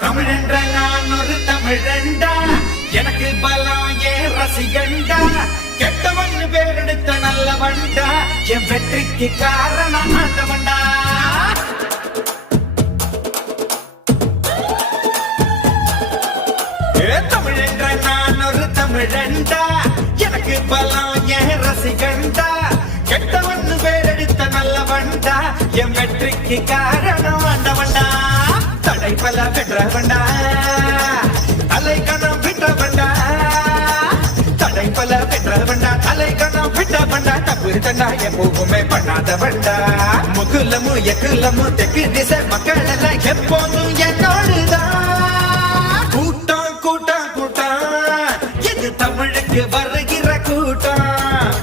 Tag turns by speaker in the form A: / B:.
A: தமிழென்ற நான் ஒரு தமிழண்டா எனக்கு பலம் ஏன் ரசிகண்டா? கெட்டவன் பேரெடுத்த நல்லவன்டா என் வெற்றிக்கு காரணம் ஆண்டவன்டா ஏ தமிழென்ற நான் ஒரு தமிழண்டா எனக்கு பலம் ஏன் ரசிகண்டா? கெட்டவன் பேரெடுத்த நல்லவன்டா என் வெற்றிக்கு காரணம் ஆண்டவன்டா பல பெற்ற பண்டா தலை கணம் பெற்ற பண்டா தடை பல பெற்ற பண்டா தலை கணம் பெற்ற பண்டா தப்பு தண்டா எப்பவுமே பண்ணாத பண்டா முகுலமும் எக்குலமும் தெற்கு திசை மக்கள் எல்லாம் எப்போதும் என்னோடுதான். கூட்டம் கூட்டம் கூட்டம் எது தமிழுக்கு வருகிற கூட்டம்